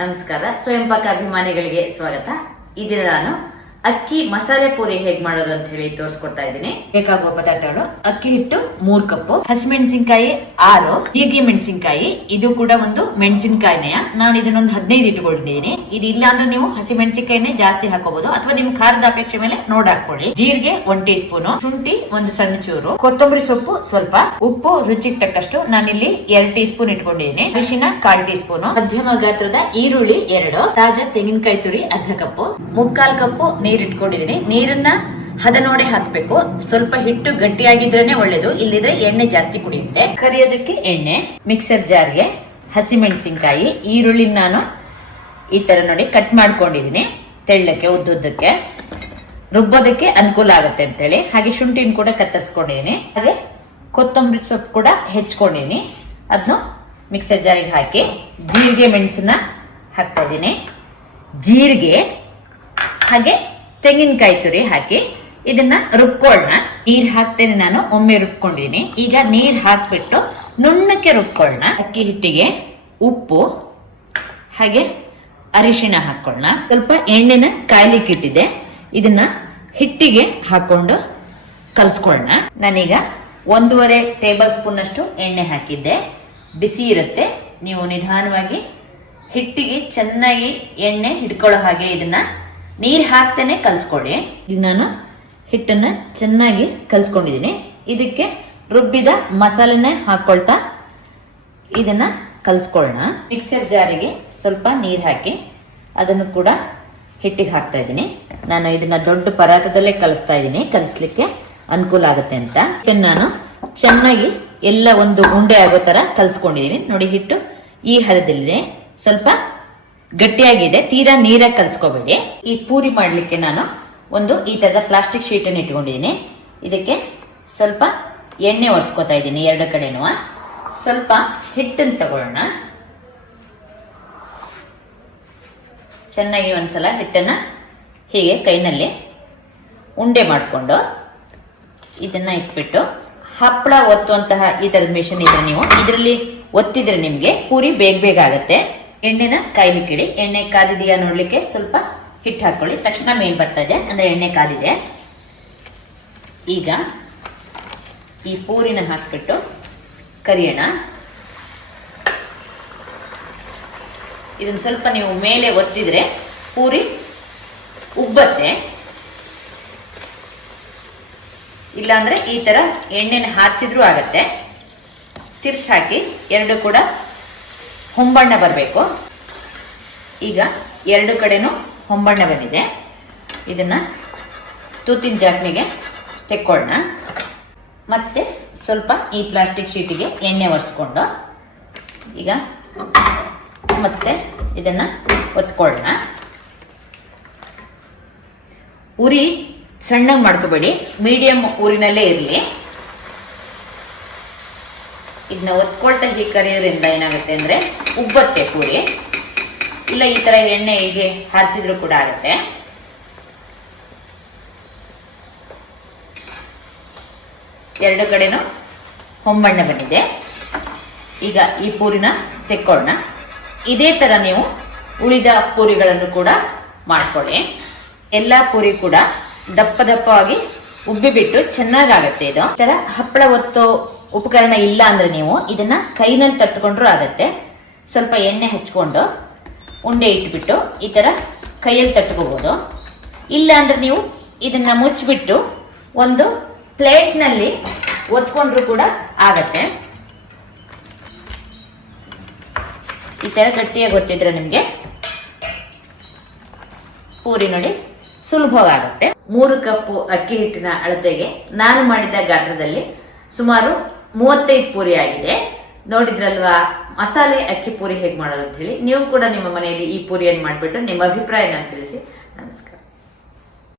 ನಮಸ್ಕಾರ. ಸ್ವಯಂ ಪಾಕ ಅಭಿಮಾನಿಗಳಿಗೆ ಸ್ವಾಗತ. ಈ ದಿನ ನಾನು ಅಕ್ಕಿ ಮಸಾಲೆ ಪೂರಿ ಹೇಗ್ ಮಾಡೋದು ಅಂತ ಹೇಳಿ ತೋರಿಸ್ಕೊಡ್ತಾ ಇದ್ದೀನಿ. ಬೇಕಾಗುವ ಪದಾರ್ಥಗಳು: ಅಕ್ಕಿ ಹಿಟ್ಟು 3 ಕಪ್, ಹಸಿಮೆಣಸಿನಕಾಯಿ 6, ಜೀರಿಗೆ ಮೆಣಸಿನಕಾಯಿ, ಇದು ಕೂಡ ಒಂದು ಮೆಣಸಿನಕಾಯಿನೇ. ನಾನು ಇದನ್ನೊಂದು 15 ಇಟ್ಕೊಂಡಿದ್ದೀನಿ. ಇದು ಇಲ್ಲ ಅಂದ್ರೆ ನೀವು ಹಸಿಮೆಣಸಿನಕಾಯಿನೇ ಜಾಸ್ತಿ ಹಾಕೋಬಹುದು, ಅಥವಾ ನಿಮ್ ಖಾರದ ಅಪೇಕ್ಷೆ ಮೇಲೆ ನೋಡಿ ಹಾಕೊಳ್ಳಿ. ಜೀರಿಗೆ 1 ಟೀ ಸ್ಪೂನ್, ಶುಂಠಿ 1 ಸಣ್ಣ ಚೂರು, ಕೊತ್ತಂಬರಿ ಸೊಪ್ಪು ಸ್ವಲ್ಪ, ಉಪ್ಪು ರುಚಿಗೆ ತಕ್ಕಷ್ಟು. ನಾನಿಲ್ಲಿ 2 ಟೀ ಸ್ಪೂನ್ ಇಟ್ಕೊಂಡಿದ್ದೀನಿ. ಅರಿಶಿನ 1/4 ಟೀ ಸ್ಪೂನ್, ಮಧ್ಯಮ ಗಾತ್ರದ ಈರುಳ್ಳಿ 2, ತಾಜಾ ತೆಂಗಿನಕಾಯಿ ತುರಿ 1/2 ಕಪ್, 3/4 ಕಪ್ ನೀರ್ ಇಟ್ಕೊಂಡಿದೀನಿ. ನೀರನ್ನ ಹದ ನೋಡಿ ಹಾಕ್ಬೇಕು. ಸ್ವಲ್ಪ ಹಿಟ್ಟು ಗಟ್ಟಿಯಾಗಿದ್ರೇನೆ ಒಳ್ಳೇದು, ಇಲ್ಲಿದ್ರೆ ಎಣ್ಣೆ ಜಾಸ್ತಿ ಕುಡಿಯುತ್ತೆ. ಕರಿಯೋದಕ್ಕೆ ಎಣ್ಣೆ, ಮಿಕ್ಸರ್ ಜಾರ್ಗೆ ಹಸಿಮೆಣಸಿನಕಾಯಿ, ಈರುಳ್ಳಿ ನಾನು ಈ ತರ ನೋಡಿ ಕಟ್ ಮಾಡ್ಕೊಂಡಿದೀನಿ ತೆಳ್ಳಕ್ಕೆ ಉದ್ದುದ್ದಕ್ಕೆ, ರುಬ್ಬೋದಕ್ಕೆ ಅನುಕೂಲ ಆಗುತ್ತೆ ಅಂತೇಳಿ. ಹಾಗೆ ಶುಂಠಿನ ಕೂಡ ಕತ್ತರಿಸ್ಕೊಂಡಿದೀನಿ. ಹಾಗೆ ಕೊತ್ತಂಬರಿ ಸೊಪ್ಪು ಕೂಡ ಹೆಚ್ಕೊಂಡಿದೀನಿ. ಅದನ್ನು ಮಿಕ್ಸರ್ ಜಾರಿಗೆ ಹಾಕಿ ಜೀರಿಗೆ ಮೆಣಸನ್ನ ಹಾಕ್ತಾ ಇದ್ದೀನಿ. ಜೀರಿಗೆ ಹಾಗೆ ತೆಂಗಿನಕಾಯಿ ತುರಿ ಹಾಕಿ ಇದನ್ನ ರುಬ್ಕೊಳ್ಳೋಣ. ನೀರ್ ಹಾಕ್ತೇನೆ, ನಾನು ಒಮ್ಮೆ ರುಬ್ಕೊಂಡಿದೀನಿ. ಈಗ ನೀರ್ ಹಾಕ್ಬಿಟ್ಟು ನುಣ್ಣಕ್ಕೆ ರುಬ್ಕೊಳ್ಳೋಣ. ಅಕ್ಕಿ ಹಿಟ್ಟಿಗೆ ಉಪ್ಪು ಹಾಗೆ ಅರಿಶಿಣ ಹಾಕೊಳ್ಳೋಣ. ಸ್ವಲ್ಪ ಎಣ್ಣೆನ ಕಾಯ್ಲಿಕ್ಕೆ ಇಟ್ಟಿದೆ, ಇದನ್ನ ಹಿಟ್ಟಿಗೆ ಹಾಕೊಂಡು ಕಲ್ಸ್ಕೊಳ್ಳೋಣ. ನಾನೀಗ 1.5 ಟೇಬಲ್ ಸ್ಪೂನ್ ಅಷ್ಟು ಎಣ್ಣೆ ಹಾಕಿದ್ದೆ. ಬಿಸಿ ಇರುತ್ತೆ, ನೀವು ನಿಧಾನವಾಗಿ ಹಿಟ್ಟಿಗೆ ಚೆನ್ನಾಗಿ ಎಣ್ಣೆ ಹಿಡ್ಕೊಳ್ಳೋ ಹಾಗೆ ಇದನ್ನ ನೀರ್ ಹಾಕ್ತೇನೆ ಕಲ್ಸ್ಕೊಳ್ಳಿ. ಈಗ ನಾನು ಹಿಟ್ಟನ್ನ ಚೆನ್ನಾಗಿ ಕಲ್ಸ್ಕೊಂಡಿದ್ದೀನಿ. ಇದಕ್ಕೆ ರುಬ್ಬಿದ ಮಸಾಲೆನ ಹಾಕೊಳ್ತಾ ಇದನ್ನ ಕಲ್ಸ್ಕೊಳ್ಳೋಣ. ಮಿಕ್ಸರ್ ಜಾರಿಗೆ ಸ್ವಲ್ಪ ನೀರ್ ಹಾಕಿ ಅದನ್ನು ಕೂಡ ಹಿಟ್ಟಿಗೆ ಹಾಕ್ತಾ ಇದ್ದೀನಿ. ನಾನು ಇದನ್ನ ದೊಡ್ಡ ಪರಾತದಲ್ಲೇ ಕಲಿಸ್ತಾ ಇದ್ದೀನಿ, ಕಲಿಸ್ಲಿಕ್ಕೆ ಅನುಕೂಲ ಆಗುತ್ತೆ ಅಂತ. ನಾನು ಚೆನ್ನಾಗಿ ಎಲ್ಲ ಒಂದು ಉಂಡೆ ಆಗೋ ತರ ಕಲ್ಸ್ಕೊಂಡಿದ್ದೀನಿ. ನೋಡಿ, ಹಿಟ್ಟು ಈ ಹದದಲ್ಲಿದೆ, ಸ್ವಲ್ಪ ಗಟ್ಟಿಯಾಗಿದೆ, ತೀರಾ ನೀರಾಗಿ ಕಲ್ಸ್ಕೋಬೇಡಿ. ಈ ಪೂರಿ ಮಾಡ್ಲಿಕ್ಕೆ ನಾನು ಒಂದು ಈ ತರದ ಪ್ಲಾಸ್ಟಿಕ್ ಶೀಟ್ ಅನ್ನು ಇಟ್ಕೊಂಡಿದ್ದೀನಿ. ಇದಕ್ಕೆ ಸ್ವಲ್ಪ ಎಣ್ಣೆ ಒರೆಸ್ಕೊತಾ ಇದ್ದೀನಿ 2 ಕಡೆನೂ. ಸ್ವಲ್ಪ ಹಿಟ್ಟನ್ನು ತಗೊಳ್ಳೋಣ. ಚೆನ್ನಾಗಿ ಒಂದ್ಸಲ ಹಿಟ್ಟನ್ನ ಹೀಗೆ ಕೈನಲ್ಲಿ ಉಂಡೆ ಮಾಡಿಕೊಂಡು ಇದನ್ನ ಇಟ್ಬಿಟ್ಟು, ಹಪ್ಪಳ ಒತ್ತುವಂತಹ ಈ ತರದ ಮಿಷನ್ ಇದ್ರೆ ನೀವು ಇದರಲ್ಲಿ ಒತ್ತಿದ್ರೆ ನಿಮ್ಗೆ ಪೂರಿ ಬೇಗ ಆಗತ್ತೆ. ಎಣ್ಣೆನ ಕಾಯ್ಲಿಕ್ಕಿಡಿ. ಎಣ್ಣೆ ಕಾದಿದೆಯಾ ನೋಡ್ಲಿಕ್ಕೆ ಸ್ವಲ್ಪ ಹಿಟ್ಟು ಹಾಕೊಳ್ಳಿ. ತಕ್ಷಣ ಮೇಲ್ ಬರ್ತಾ ಇದೆ ಅಂದ್ರೆ ಎಣ್ಣೆ ಕಾದಿದೆ. ಈಗ ಈ ಪೂರಿನ ಹಾಕ್ಬಿಟ್ಟು ಕರಿಯೋಣ. ಇದನ್ನ ಸ್ವಲ್ಪ ನೀವು ಮೇಲೆ ಒತ್ತಿದ್ರೆ ಪೂರಿ ಉಬ್ಬತ್ತೆ. ಇಲ್ಲಾಂದ್ರೆ ಈ ತರ ಎಣ್ಣೆನ ಹಾರಿಸಿದ್ರೂ ಆಗತ್ತೆ. ತಿರ್ಸ್ ಹಾಕಿ 2 ಕೂಡ ಹೊಂಬಣ್ಣ ಬರಬೇಕು. ಈಗ 2 ಕಡೆನೂ ಹೊಂಬಣ್ಣ ಬಂದಿದೆ. ಇದನ್ನ ತೂತಿನ ಜಾಟ್ನಿಗೆ ತೆಕ್ಕೊಳ್ಳೋಣ. ಮತ್ತೆ ಸ್ವಲ್ಪ ಈ ಪ್ಲಾಸ್ಟಿಕ್ ಶೀಟಿಗೆ ಎಣ್ಣೆ ಒರೆಸ್ಕೊಂಡು ಈಗ ಮತ್ತೆ ಇದನ್ನ ಒತ್ಕೊಳ್ಳೋಣ. ಉರಿ ಸಣ್ಣಗೆ ಮಾಡ್ಕೋಬೇಡಿ, ಮೀಡಿಯಂ ಊರಿನಲ್ಲೇ ಇರಲಿ. ಇದನ್ನ ಒತ್ಕೊಳ್ತಾ ಹೀಗೆ ಕರಿಯೋದ್ರಿಂದ ಏನಾಗುತ್ತೆ ಅಂದ್ರೆ ಉಬ್ಬತ್ತೆ ಪೂರಿ. ಇಲ್ಲ ಈ ತರ ಎಣ್ಣೆ ಹೀಗೆ ಹಾರಿಸಿದ್ರು ಕೂಡ ಆಗುತ್ತೆ. ಎರಡು ಕಡೆನೂ ಹೊಂಬಣ್ಣ ಬಂದಿದೆ. ಈಗ ಈ ಪೂರಿನ ತೆಕ್ಕೊಳ್ಳೋಣ. ಇದೇ ತರ ನೀವು ಉಳಿದ ಪೂರಿಗಳನ್ನು ಕೂಡ ಮಾಡ್ಕೊಳ್ಳಿ. ಎಲ್ಲಾ ಪೂರಿ ಕೂಡ ದಪ್ಪ ದಪ್ಪವಾಗಿ ಉಬ್ಬಿಬಿಟ್ಟು ಚೆನ್ನಾಗಾಗತ್ತೆ. ಇದು ಈ ತರ ಹಪ್ಪಳ ಒತ್ತೋ ಉಪಕರಣ ಇಲ್ಲ ಅಂದ್ರೆ ನೀವು ಇದನ್ನ ಕೈನಲ್ಲಿ ತಟ್ಕೊಂಡ್ರು ಆಗತ್ತೆ. ಸ್ವಲ್ಪ ಎಣ್ಣೆ ಹಚ್ಕೊಂಡು ಉಂಡೆ ಇಟ್ಬಿಟ್ಟು ಈ ತರ ಕೈಯಲ್ಲಿ ತಟ್ಕೋಬಹುದು. ಇಲ್ಲ ಅಂದ್ರೆ ನೀವು ಇದನ್ನ ಮುಚ್ಚಿಬಿಟ್ಟು ಒಂದು ಪ್ಲೇಟ್ ನಲ್ಲಿ ಒತ್ಕೊಂಡ್ರು ಕೂಡ ಆಗತ್ತೆ. ಈ ತರ ಗಟ್ಟಿಯಾಗಿ ಒತ್ತಿದ್ರೆ ನಿಮ್ಗೆ ಪೂರಿ ನೋಡಿ ಸುಲಭವಾಗುತ್ತೆ. 3 ಕಪ್ ಅಕ್ಕಿ ಹಿಟ್ಟಿನ ಅಳತೆಗೆ ನಾನು ಮಾಡಿದ ಗಾತ್ರದಲ್ಲಿ ಸುಮಾರು 35 ಪೂರಿ ಆಗಿದೆ. ನೋಡಿದ್ರಲ್ವಾ ಮಸಾಲೆ ಅಕ್ಕಿ ಪೂರಿ ಹೇಗೆ ಮಾಡೋದು ಅಂತ ಹೇಳಿ. ನೀವು ಕೂಡ ನಿಮ್ಮ ಮನೆಯಲ್ಲಿ ಈ ಪೂರಿಯನ್ನು ಮಾಡಿಬಿಟ್ಟು ನಿಮ್ಮ ಅಭಿಪ್ರಾಯನ ತಿಳಿಸಿ. ನಮಸ್ಕಾರ.